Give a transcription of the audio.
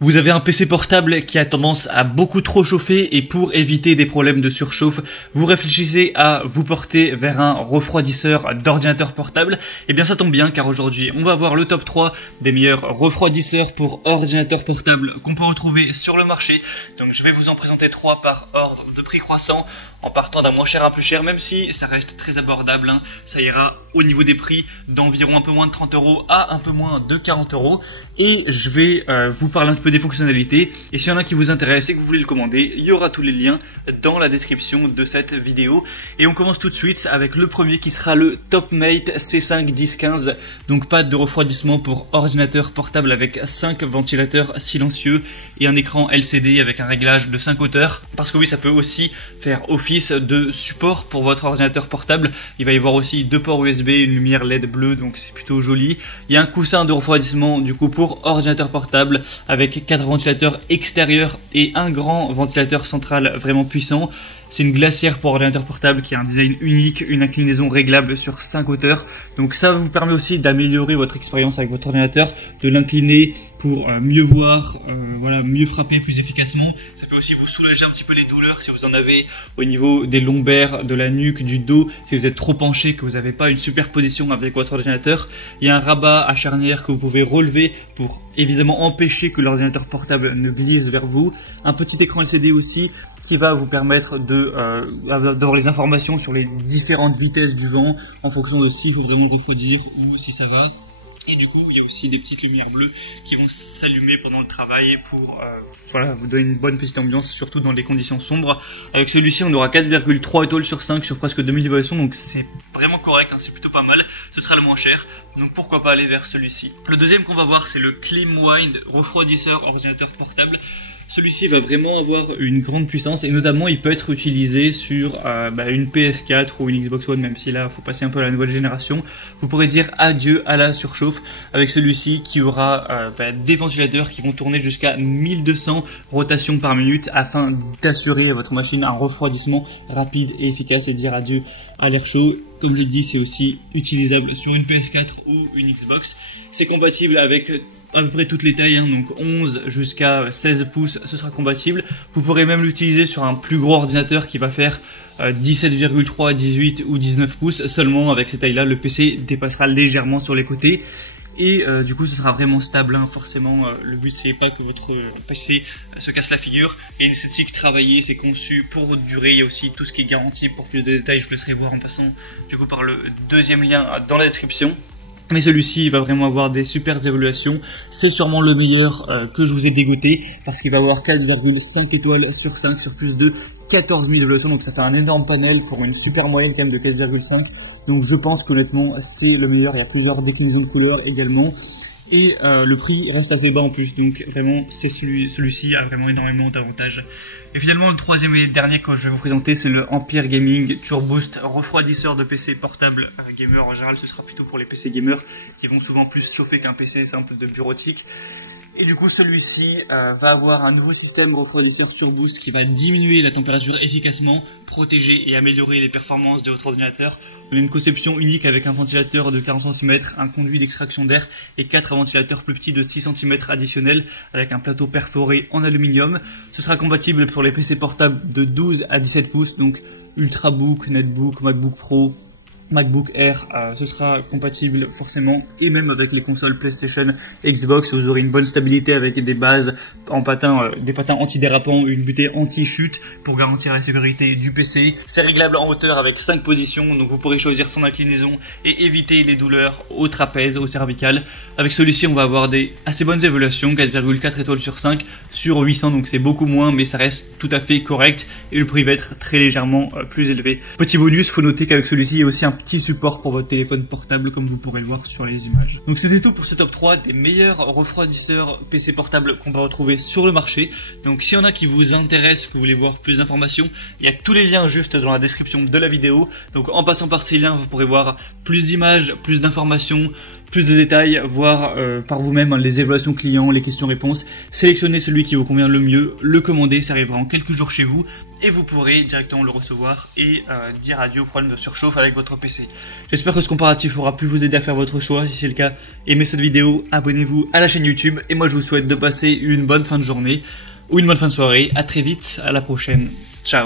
Vous avez un PC portable qui a tendance à beaucoup trop chauffer et pour éviter des problèmes de surchauffe, vous réfléchissez à vous porter vers un refroidisseur d'ordinateur portable. Et bien ça tombe bien car aujourd'hui on va voir le top 3 des meilleurs refroidisseurs pour ordinateur portable qu'on peut retrouver sur le marché. Donc je vais vous en présenter 3 par ordre de prix croissant en partant d'un moins cher à un plus cher, même si ça reste très abordable. Ça ira au niveau des prix d'environ un peu moins de 30 € à un peu moins de 40 €. Et je vais vous parler un peu des fonctionnalités, et s'il y en a qui vous intéresse et que vous voulez le commander, il y aura tous les liens dans la description de cette vidéo. Et on commence tout de suite avec le premier qui sera le Topmate C5 1015. Donc pas de refroidissement pour ordinateur portable avec 5 ventilateurs silencieux et un écran LCD avec un réglage de 5 hauteurs, parce que oui, ça peut aussi faire office de support pour votre ordinateur portable. Il va y avoir aussi 2 ports USB, une lumière LED bleue, donc c'est plutôt joli. Il y a un coussin de refroidissement du coup pour ordinateur portable avec 4 ventilateurs extérieurs et un grand ventilateur central vraiment puissant. C'est une glacière pour ordinateur portable qui a un design unique, une inclinaison réglable sur 5 hauteurs. Donc ça vous permet aussi d'améliorer votre expérience avec votre ordinateur, de l'incliner pour mieux voir, voilà, mieux frapper plus efficacement. Ça peut aussi vous soulager un petit peu les douleurs si vous en avez au niveau des lombaires, de la nuque, du dos, si vous êtes trop penché, que vous n'avez pas une super position avec votre ordinateur. Il y a un rabat à charnière que vous pouvez relever pour évidemment empêcher que l'ordinateur portable ne glisse vers vous. Un petit écran LCD aussi qui va vous permettre d'avoir les informations sur les différentes vitesses du vent en fonction de s'il faut vraiment refroidir ou si ça va. Et du coup, il y a aussi des petites lumières bleues qui vont s'allumer pendant le travail pour voilà, vous donner une bonne petite ambiance, surtout dans les conditions sombres. Avec celui-ci, on aura 4,3 étoiles sur 5 sur presque 2000 évaluations, donc c'est vraiment correct, c'est plutôt pas mal. Ce sera le moins cher, donc pourquoi pas aller vers celui-ci. Le deuxième qu'on va voir, c'est le Climwind refroidisseur ordinateur portable. Celui-ci va vraiment avoir une grande puissance et notamment il peut être utilisé sur une PS4 ou une Xbox One, même si là il faut passer un peu à la nouvelle génération. Vous pourrez dire adieu à la surchauffe avec celui-ci qui aura des ventilateurs qui vont tourner jusqu'à 1200 rotations par minute afin d'assurer à votre machine un refroidissement rapide et efficace et dire adieu à l'air chaud. Comme je l'ai dit, c'est aussi utilisable sur une PS4 ou une Xbox. C'est compatible avec à peu près toutes les tailles, donc 11 jusqu'à 16 pouces, ce sera compatible. Vous pourrez même l'utiliser sur un plus gros ordinateur qui va faire 17,3, 18 ou 19 pouces. Seulement avec ces tailles-là, le PC dépassera légèrement sur les côtés. Et du coup, ce sera vraiment stable, forcément. Le but, c'est pas que votre PC se casse la figure. Il y a une esthétique travaillée, c'est conçu pour durer. Il y a aussi tout ce qui est garanti. Pour plus de détails, je vous laisserai voir en passant du coup par le deuxième lien dans la description. Mais celui-ci va vraiment avoir des super évaluations. C'est sûrement le meilleur que je vous ai dégoté parce qu'il va avoir 4,5 étoiles sur 5 sur plus de 14 000 évaluations. Donc ça fait un énorme panel pour une super moyenne quand même de 4,5. Donc je pense qu'honnêtement c'est le meilleur. Il y a plusieurs déclinaisons de couleurs également. Et le prix reste assez bas en plus, donc vraiment c'est celui-ci a vraiment énormément d'avantages. Et finalement le troisième et dernier que je vais vous présenter, c'est le Ampere Gaming Turboost refroidisseur de PC portable gamer. En général ce sera plutôt pour les PC gamers qui vont souvent plus chauffer qu'un PC simple de bureautique. Et du coup celui-ci va avoir un nouveau système refroidisseur Turboost qui va diminuer la température efficacement, protéger et améliorer les performances de votre ordinateur. On a une conception unique avec un ventilateur de 40 cm, un conduit d'extraction d'air et 4 ventilateurs plus petits de 6 cm additionnels avec un plateau perforé en aluminium. Ce sera compatible pour les PC portables de 12 à 17 pouces, donc Ultrabook, Netbook, MacBook Pro, MacBook Air, ce sera compatible forcément, et même avec les consoles PlayStation, Xbox, vous aurez une bonne stabilité avec des bases en patins, des patins antidérapants, une butée anti-chute pour garantir la sécurité du PC. C'est réglable en hauteur avec 5 positions, donc vous pourrez choisir son inclinaison et éviter les douleurs au trapèze, au cervical. Avec celui-ci, on va avoir des assez bonnes évaluations, 4,4 étoiles sur 5 sur 800, donc c'est beaucoup moins, mais ça reste tout à fait correct, et le prix va être très légèrement plus élevé. Petit bonus, faut noter qu'avec celui-ci, il y a aussi un petit support pour votre téléphone portable comme vous pourrez le voir sur les images. Donc c'était tout pour ce top 3 des meilleurs refroidisseurs PC portables qu'on va retrouver sur le marché. Donc s'il y en a qui vous intéressent, que vous voulez voir plus d'informations, il y a tous les liens juste dans la description de la vidéo. Donc en passant par ces liens, vous pourrez voir plus d'images, plus d'informations, plus de détails, voir par vous-même les évaluations clients, les questions-réponses. Sélectionnez celui qui vous convient le mieux, le commandez, ça arrivera en quelques jours chez vous et vous pourrez directement le recevoir et dire adieu au problème de surchauffe avec votre PC. J'espère que ce comparatif aura pu vous aider à faire votre choix. Si c'est le cas, aimez cette vidéo, abonnez-vous à la chaîne YouTube et moi je vous souhaite de passer une bonne fin de journée ou une bonne fin de soirée. À très vite, à la prochaine. Ciao.